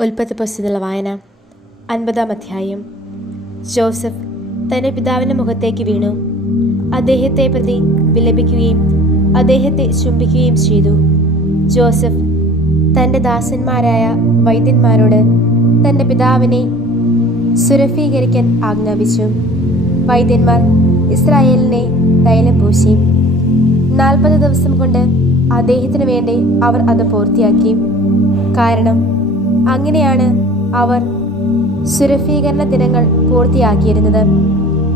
ഉൽപ്പത്തി പുസ്തകത്തിലുള്ള വായന. അൻപതാം അധ്യായം. ജോസഫ് തന്റെ പിതാവിന്റെ മുഖത്തേക്ക് വീണു. അദ്ദേഹത്തെ പ്രതി വിലപിക്കുകയും അദ്ദേഹത്തെ ചുംബിക്കുകയും ചെയ്തു. ജോസഫ് തന്റെ ദാസന്മാരായ വൈദ്യന്മാരോട് തന്റെ പിതാവിനെ സുരഭീകരിക്കാൻ ആജ്ഞാപിച്ചു. വൈദ്യന്മാർ ഇസ്രായേലിനെ തൈലം പൂശി. നാൽപ്പത് ദിവസം കൊണ്ട് അദ്ദേഹത്തിനു വേണ്ടി അവർ അത് പൂർത്തിയാക്കി. കാരണം അങ്ങനെയാണ് അവർ സുരഫീകരണ ദിനങ്ങൾ പൂർത്തിയാക്കിയിരുന്നത്.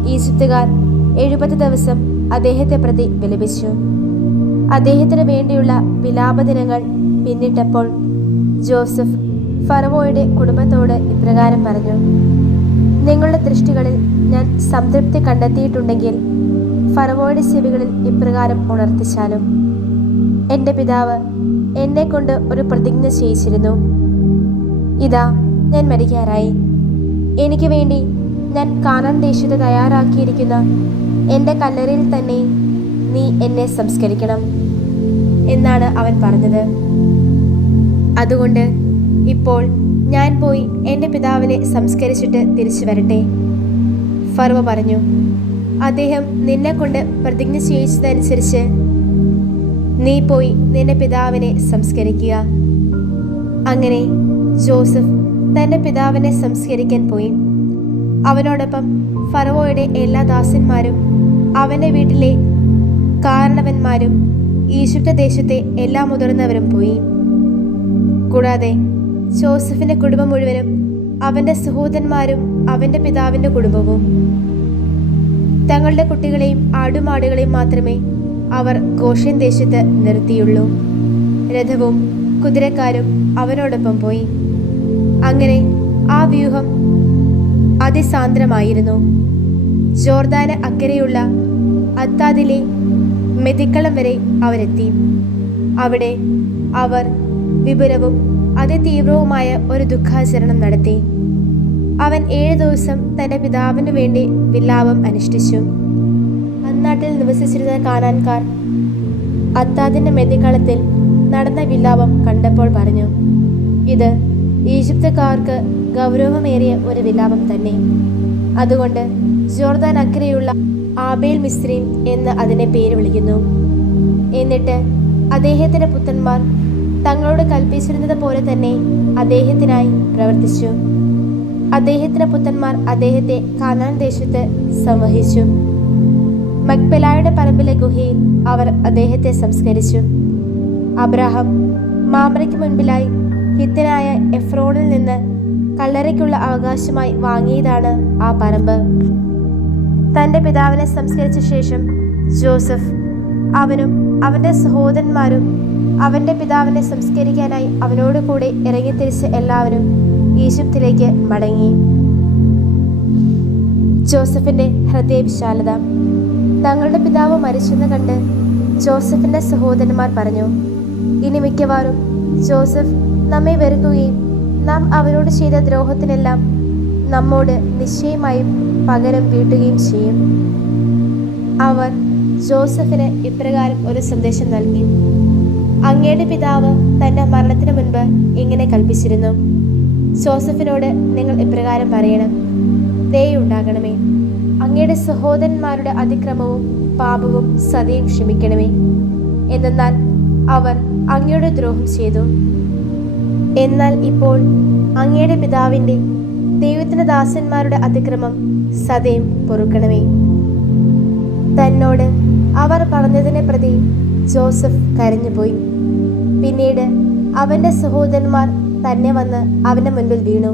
ഈജിപ്തുകാർ എഴുപത് ദിവസം അദ്ദേഹത്തെ പ്രതി വിലപിച്ചു. അദ്ദേഹത്തിന് വേണ്ടിയുള്ള വിലാപ ദിനങ്ങൾ പിന്നിട്ടപ്പോൾ ജോസഫ് ഫറവോയുടെ കുടുംബത്തോട് ഇപ്രകാരം പറഞ്ഞു നിങ്ങളുടെ ദൃഷ്ടികളിൽ ഞാൻ സംതൃപ്തി കണ്ടെത്തിയിട്ടുണ്ടെങ്കിൽ ഫറവോയുടെ ചെവികളിൽ ഇപ്രകാരം ഉണർത്തിച്ചാലും. എന്റെ പിതാവ് എന്നെ കൊണ്ട് ഒരു പ്രതിജ്ഞ ചെയ്യിച്ചിരുന്നു. ഇതാ ഞാൻ മരിക്കാറായി എനിക്ക് വേണ്ടി ഞാൻ കാനാൻ ദേശത്ത് തയ്യാറാക്കിയിരിക്കുന്ന എന്റെ കല്ലറയിൽ തന്നെ നീ എന്നെ സംസ്കരിക്കണം എന്നാണ് അവൻ പറഞ്ഞത്. അതുകൊണ്ട് ഇപ്പോൾ ഞാൻ പോയി എന്റെ പിതാവിനെ സംസ്കരിച്ചിട്ട് തിരിച്ചു വരട്ടെ. ഫർവ പറഞ്ഞു അദ്ദേഹം നിന്നെ കൊണ്ട് പ്രതിജ്ഞ ചെയ്യിച്ചതനുസരിച്ച് നീ പോയി നിന്റെ പിതാവിനെ സംസ്കരിക്കുക. അങ്ങനെ ജോസഫ് തന്റെ പിതാവിനെ സംസ്കരിക്കാൻ പോയി. അവനോടൊപ്പം ഫറവോയുടെ എല്ലാ ദാസന്മാരും അവന്റെ വീട്ടിലെ കാരണവന്മാരും ഈജിപ്ത് ദേശത്തെ എല്ലാ മുതിർന്നവരും പോയി. കൂടാതെ ജോസഫിന്റെ കുടുംബം മുഴുവനും അവന്റെ സഹോദരന്മാരും അവന്റെ പിതാവിന്റെ കുടുംബവും. തങ്ങളുടെ കുട്ടികളെയും ആടുമാടുകളെയും മാത്രമേ അവർ ഗോഷ്യൻ ദേശത്ത് നിർത്തിയുള്ളൂ. രഥവും കുതിരക്കാരും അവനോടൊപ്പം പോയി. അങ്ങനെ ആ വ്യൂഹം അതിസാന്ദ്രമായിരുന്നു. ജോർദാന അക്കരെയുള്ള അത്താദിലെ മെതിക്കളം വരെ അവരെത്തി. അവിടെ അവർ വിപുലവും അതിതീവ്രവുമായ ഒരു ദുഃഖാചരണം നടത്തി. അവൻ ഏഴ് ദിവസം തന്റെ പിതാവിനു വേണ്ടി വിലാപം അനുഷ്ഠിച്ചു. അന്നാട്ടിൽ നിവസിച്ചിരുന്ന കാണാൻകാർ അത്താദിന്റെ മെതിക്കളത്തിൽ നടന്ന വിലാപം കണ്ടപ്പോൾ പറഞ്ഞു ഇത് ഈജിപ്തുകാർക്ക് ഗൗരവമേറിയ ഒരു വിലാപം തന്നെ. അതുകൊണ്ട് ജോർദാൻ അക്കരെയുള്ള ആബേൽ മിസ്രീം എന്ന് അതിനെ പേര് വിളിക്കുന്നു. എന്നിട്ട് അദ്ദേഹത്തിന്റെ പുത്രന്മാർ തങ്ങളോട് കൽപ്പിച്ചിരുന്നത് പോലെ തന്നെ അദ്ദേഹത്തിനായി പ്രവർത്തിച്ചു. അദ്ദേഹത്തിന്റെ പുത്രന്മാർ അദ്ദേഹത്തെ കാനാൻ ദേശത്ത് സംവഹിച്ചു. മക്ബെലായുടെ പറമ്പിലെ ഗുഹയിൽ അവർ അദ്ദേഹത്തെ സംസ്കരിച്ചു. അബ്രഹാം മാമ്രയ്ക്ക് മുൻപിലായി എഫ്രോണിൽ നിന്ന് കല്ലറയ്ക്കുള്ള അവകാശമായി വാങ്ങിയതാണ് ആ പറമ്പ്. തന്റെ പിതാവിനെ സംസ്കരിച്ച ശേഷം ജോസഫ് അവനും അവന്റെ സഹോദരന്മാരും അവന്റെ പിതാവിനെ സംസ്കരിക്കാനായി അവനോട് കൂടെ ഇറങ്ങിത്തിരിച്ച എല്ലാവരും ഈജിപ്തിലേക്ക് മടങ്ങി. ജോസഫിന്റെ ഹൃദയവിശാലത. തങ്ങളുടെ പിതാവ് മരിച്ചെന്ന് കണ്ട് ജോസഫിന്റെ സഹോദരന്മാർ പറഞ്ഞു ഇനി മിക്കവാറും ജോസഫ് നമ്മെ വെറുക്കുകയും നാം അവരോട് ചെയ്ത ദ്രോഹത്തിനെല്ലാം നമ്മോട് നിശ്ചയമായും പകരം വീട്ടുകയും ചെയ്യും. അവർ ജോസഫിന് ഇപ്രകാരം ഒരു സന്ദേശം നൽകി. അങ്ങയുടെ പിതാവ് തന്റെ മരണത്തിന് മുൻപ് ഇങ്ങനെ കൽപ്പിച്ചിരുന്നു. ജോസഫിനോട് നിങ്ങൾ ഇപ്രകാരം പറയണം. ദയുണ്ടാകണമേ അങ്ങയുടെ സഹോദരന്മാരുടെ അതിക്രമവും പാപവും സതയും ക്ഷമിക്കണമേ. എന്നാൽ അവർ അങ്ങയുടെ ദ്രോഹം ചെയ്തു. എന്നാൽ ഇപ്പോൾ അങ്ങയുടെ പിതാവിന്റെ ദൈവത്തിന്റെ ദാസന്മാരുടെ അതിക്രമം സതയും പൊറുക്കണമേ. തന്നോട് അവർ പറഞ്ഞതിനെ പ്രതി ജോസഫ് കരഞ്ഞുപോയി. പിന്നീട് അവന്റെ സഹോദരന്മാർ തന്നെ വന്ന് അവന്റെ മുൻപിൽ വീണു.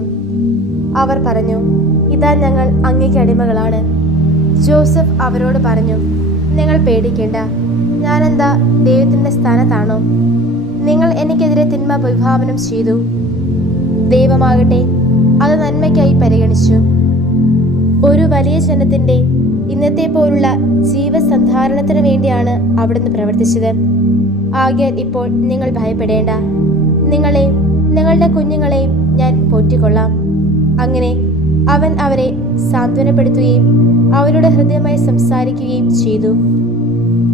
അവർ പറഞ്ഞു ഇതാ ഞങ്ങൾ അങ്ങയ്ക്ക് അടിമകളാണ്. ജോസഫ് അവരോട് പറഞ്ഞു നിങ്ങൾ പേടിക്കേണ്ട. ഞാനെന്താ ദൈവത്തിന്റെ സ്ഥാനത്താണോ? നിങ്ങൾ എനിക്കെതിരെ തിന്മ വിഭാവനം ചെയ്തു. ദൈവമാകട്ടെ അത് നന്മയ്ക്കായി പരിഗണിച്ചു. ഒരു വലിയ ജനത്തിന്റെ ഇന്നത്തെ പോലുള്ള ജീവസന്ധാരണത്തിന് വേണ്ടിയാണ് അവിടുന്ന് പ്രവർത്തിച്ചത്. ആകയാൽ ഇപ്പോൾ നിങ്ങൾ ഭയപ്പെടേണ്ട. നിങ്ങളെ നിങ്ങളുടെ കുഞ്ഞുങ്ങളെയും ഞാൻ പോറ്റിക്കൊള്ളാം. അങ്ങനെ അവൻ അവരെ സാന്ത്വനപ്പെടുത്തുകയും അവരുടെ ഹൃദയമായി സംസാരിക്കുകയും ചെയ്തു.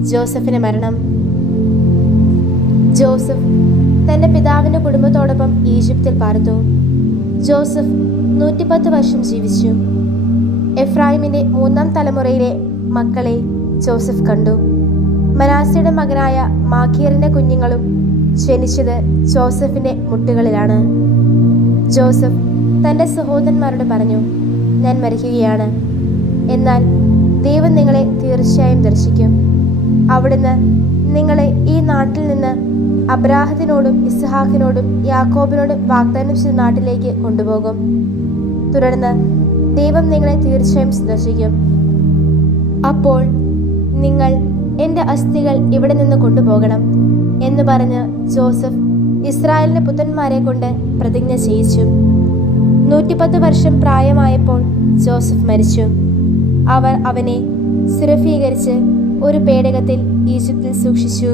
ജോസഫിന് മരണം. ജോസഫ് തന്റെ പിതാവിന്റെ കുടുംബത്തോടൊപ്പം ഈജിപ്തിൽ പാർത്തു. ജോസഫ് നൂറ്റിപ്പത്ത് വർഷം ജീവിച്ചു. എഫ്രാഹിമിന്റെ മൂന്നാം തലമുറയിലെ മക്കളെ ജോസഫ് കണ്ടു. മനാസിയുടെ മകനായ മാഖീറിന്റെ കുഞ്ഞുങ്ങളും ജനിച്ചത് ജോസഫിന്റെ മുട്ടുകളിലാണ്. ജോസഫ് തന്റെ സഹോദരന്മാരോട് പറഞ്ഞു ഞാൻ മരിക്കുകയാണ്. എന്നാൽ ദൈവം നിങ്ങളെ തീർച്ചയായും ദർശിക്കും. അവിടുന്ന് നിങ്ങളെ ഈ നാട്ടിൽ നിന്ന് അബ്രാഹത്തിനോടും ഇസ്ഹാക്കിനോടും യാക്കോബിനോടും വാഗ്ദാനം ചെയ്ത നാട്ടിലേക്ക് കൊണ്ടുപോകും. തുടർന്ന് ദൈവം നിങ്ങളെ തീർച്ചയായും സന്ദർശിക്കും. അപ്പോൾ നിങ്ങൾ എന്റെ അസ്ഥികൾ ഇവിടെ നിന്ന് കൊണ്ടുപോകണം എന്ന് പറഞ്ഞ് ജോസഫ് ഇസ്രായേലിന്റെ പുത്രന്മാരെ കൊണ്ട് പ്രതിജ്ഞ ചെയ്യിച്ചു. നൂറ്റിപ്പത്ത് വർഷം പ്രായമായപ്പോൾ ജോസഫ് മരിച്ചു. അവർ അവനെ സുരഫീകരിച്ച് ഒരു പേടകത്തിൽ ഈജിപ്തിൽ സൂക്ഷിച്ചു.